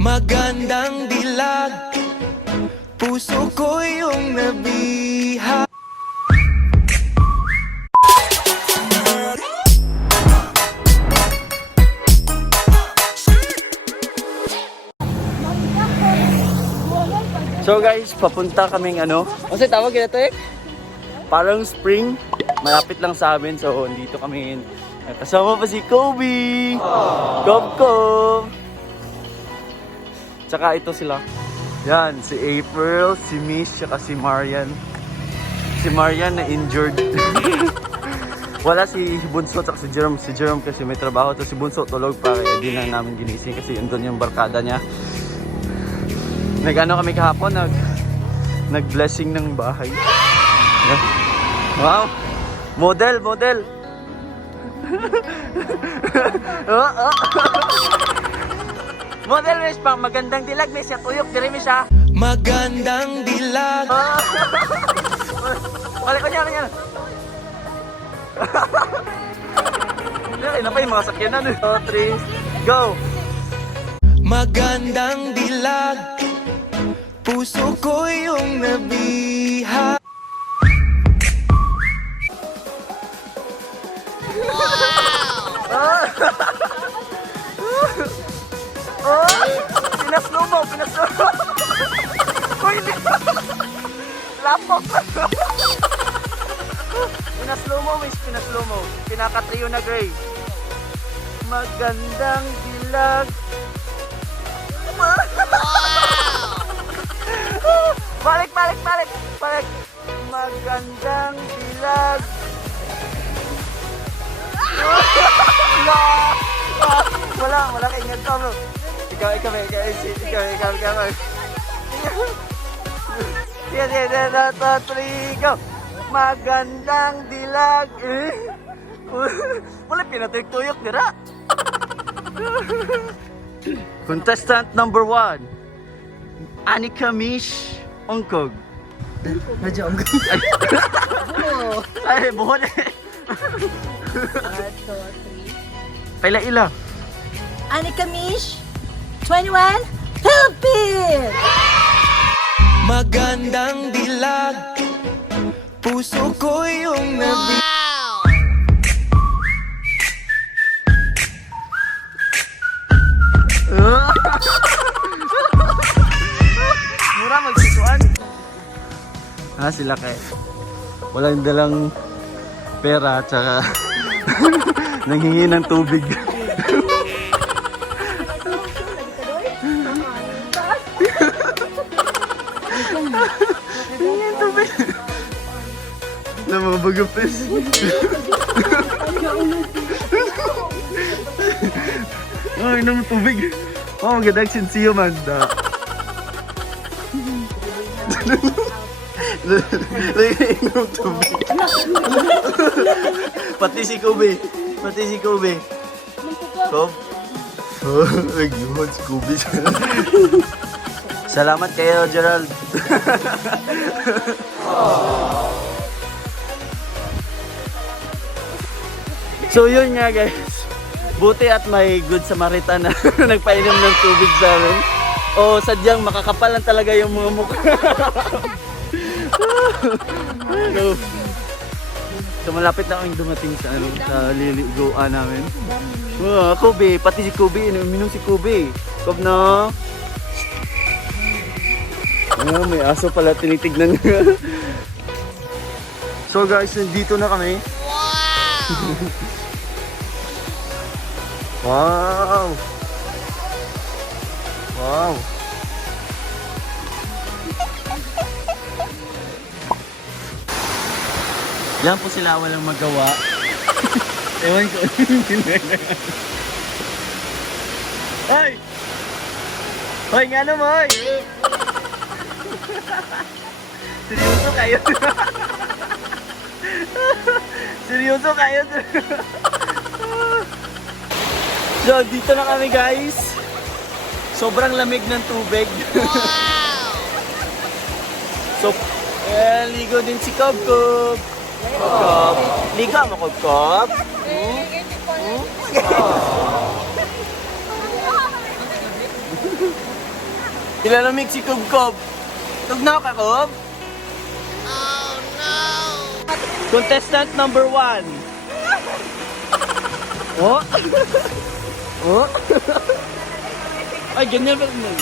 Magandang dilag, puso ko yung nabiha. So guys, papunta kaming ano? Ano tawag ito eh? Parang spring. Malapit lang sa amin. So, dito kami. Kasama pa si Kobe! Kob! Tsaka ito sila. Yan, si April, si Miss, tsaka si Marian. Si Marian na injured. Wala si Bunso tsaka si Jerome. Si Jerome kasi may trabaho. Tapos si Bunso tulog pa. Kaya di na namin ginising kasi yun doon yung barkada niya. Nag-ano kami kahapon, nag-blessing ng bahay. Wow! Model! Model, Miss, pang magandang dilag, Miss. Yung tuyok, diri, Miss, ha? Magandang dilag. Balik ko niya. Yan, na pa yung mga sakyanan. 2, 3, go! Magandang dilag, puso ko yung nabiha. Pinaslow mo. Uy, hindi. Lapok. Pinaslow mo, Miss. Pinaka-trio na gray. Magandang dilag. Balik. Magandang dilag. Wala kang ingat ka, bro. Ikaw. Sige, 3, go. Magandang dilag. Wala pinatuyok dira. Contestant number 1. Anika Mish Ongkog. Radyo ang Ay, buhon eh. 1, 2, 3. Paila-ila. Anika Mish, 21, Philippines! Magandang dilag, puso ko yung nabiha. Mura magsisuan. Sila kay walang dalang pera tsaka nanghingi ng tubig. Hingin ng tubig. Na mga bagapis. Inom ng tubig. Magadag sinsiyo man. Inom tubig. Pati si Kobe. Kob? Nag-iwan si Kobe. Salamat kayo, Gerald. So yun nga guys. Buti at may good Samaritan na nagpainom ng tubig sa amin. O sadyang makakapalan talaga yung mga mukha. So malapit na kaming dumating sa liliguan namin. Kobe, pati si Kobe, uminom si Kobe. Kob na. May aso pala tinitignan. So guys, nandito na kami. Wow! Yan po sila, walang magawa. Ewan ko. Hoy! Hoy, nga naman! Seryoso kayo. So, dito na kami guys. Sobrang lamig ng tubig. So, ligo din si Kob. Liga mo, Kob. Ilalamig si Kubkob. Tugnaw ka, Kob? Contestant number 1. Oh? Oh? Ay, ganyan ba naman?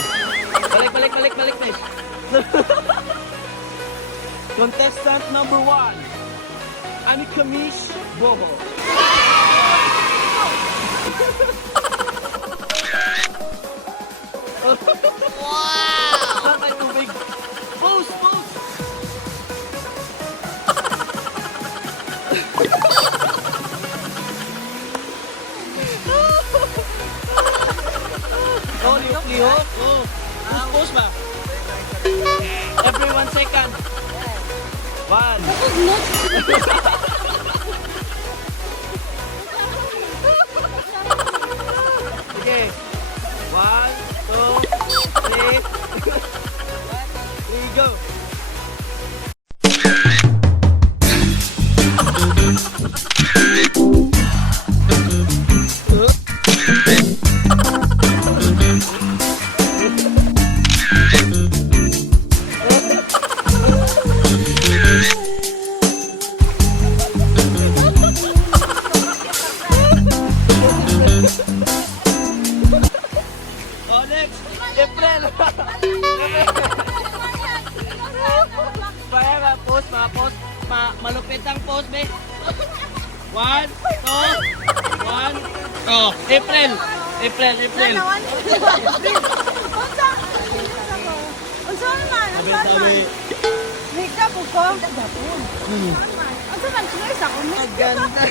Balik, guys. Contestant number 1. Anika Mish Bobo. Wow! Ay, tubig. Post! Oh, lihok. Oh. Post ba? Every 1 second. 1. Okay. 1, 2, 3. 3, go. Oh, next. April. Kaya nga, post. Malupit ang post, be. 1, 2, 1. Oh, April. Unsa man? Higda ko ko. Unsa man choice ako? Ganda.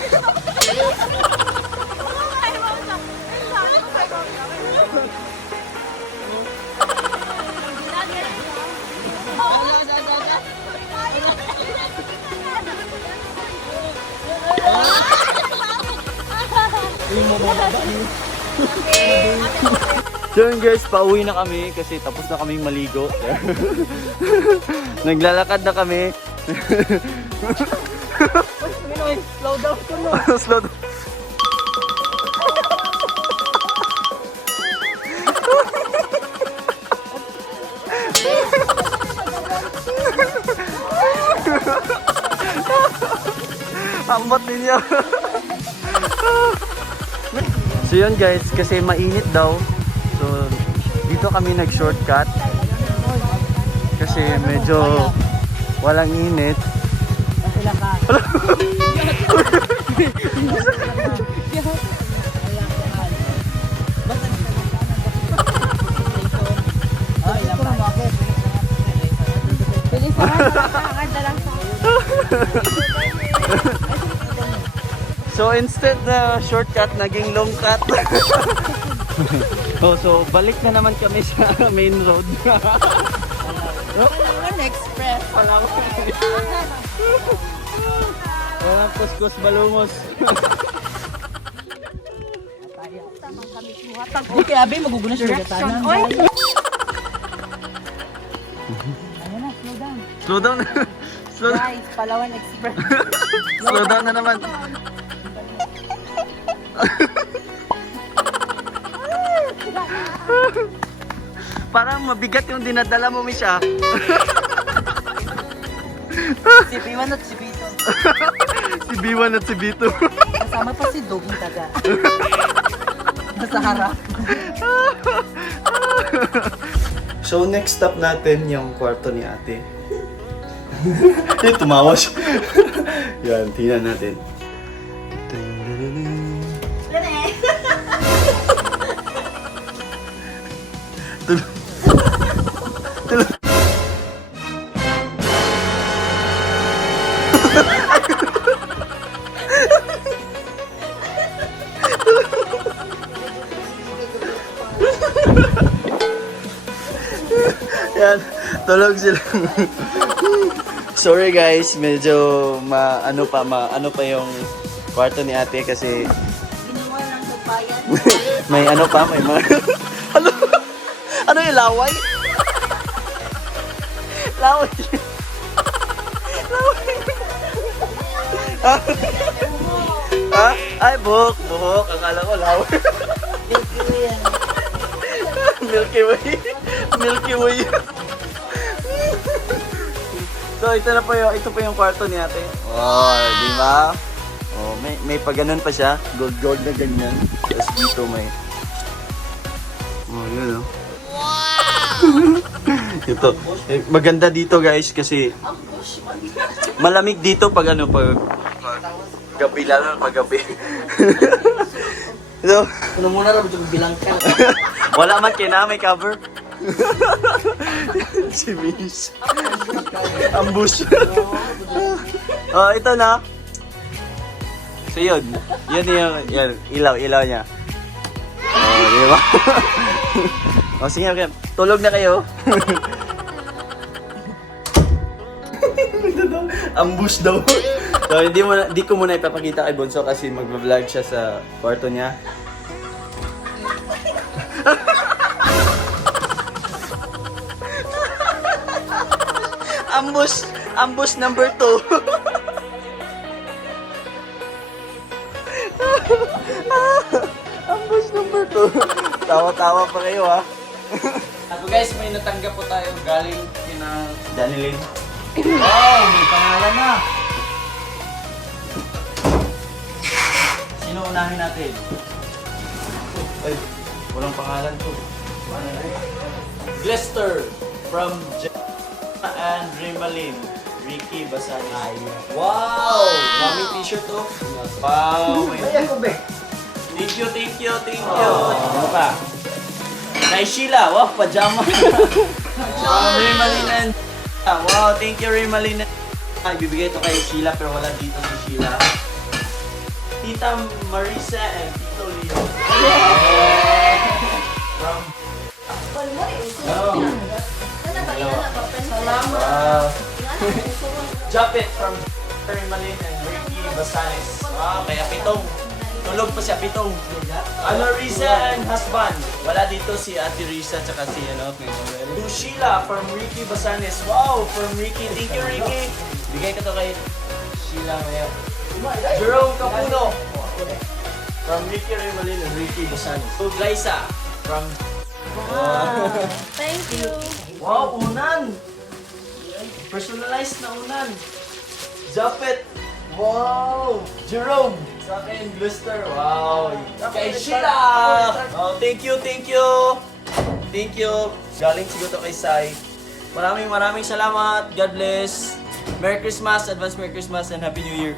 So yun guys, pauwi na kami kasi tapos na kaming maligo. Naglalakad na kami. Slow down ko no. Slow down. Ambot ninyo. So yun guys, kasi mainit daw. So dito kami nag-shortcut. Kasi medyo walang init. So instead na shortcut, naging long cut. So balik na naman kami sa main road. Palawan Express. Walang kuskus balumos. Okay, abi magugunas direction. Oy. Ayun na, slow down. Slow down. Slow down. Guys, Palawan Express. Slow down na naman. Parang mabigat yung dinadala mo, Misha. Si B1 at si B2. Si B1 at si B2. Kasama pa si Doging Taga. Sa harap. So next stop natin yung kwarto ni ate. Tumawa siya. Yan, tingnan natin. Yan, tulog sila. Sorry guys, medyo ano pa yung kwarto ni ate kasi Ginawa lang sa bayan. may ano pa, may mga ano yung laway? Laway. Ha? Ay, buhok. Akala ko laway. Milky Way. Milky Way. So, ito pa yung kwarto ni ate. Oh, di ba? Oh, may pa ganun pa siya. Gold na ganyan. Tapos dito may... Oh, yun oh. Ito. Maganda dito guys kasi malamig dito pag gabi, lalo pag gabi. So, Ano muna lang ito bilang ka. wala man may cover. Si Miss. Ambush. Oh, ito na. So yun. Yan, ilaw niya. Oh, di ba? Oh, sige, okay. Tulog na kayo. Ambush daw. So, hindi ko muna ipapakita kay Bonso kasi magva-vlog siya sa kwarto niya. Ambush number 2. Ambush number 2. Tawa-tawa pa kayo ha. So guys, may natanggap po tayo galing kina Danilin. Wow, may pangalan na. Sino unahin natin? Ay, walang pangalan to. Glister from Jenna and Rimalin. Ricky Basanis. Wow! Daming t-shirt to. Wow! Thank you. Ano pa? Kay Sheila. Wow, pajama. From Rimalin and... Wow, thank you Rimalin. Ibibigay ito kay Sheila pero wala dito si Sheila. Tita Marisa and Tito Leo. From... Wow. Japet from Rimalin and Ricky Basanes. Wow, kaya pitong. Tulog pa siya pitong. Ano, Risa and husband. Wala dito si Ate Risa tsaka si Sheila from Ricky Basanes. Wow, from Ricky. Thank you, Ricky. Bigay ka to kay Sheila ngayon. Jerome Capuno from Ricky Rimalin and Ricky Basanes. So, Glyza from... Thank you. Wow, unan! Personalized na unan. Japet. Wow! Jerome. Sa akin, Glister. Wow! Kay Sheila! Oh, thank you. Thank you. Galing siguro to kay Sai. Maraming salamat. God bless. Merry Christmas. Advance Merry Christmas and Happy New Year.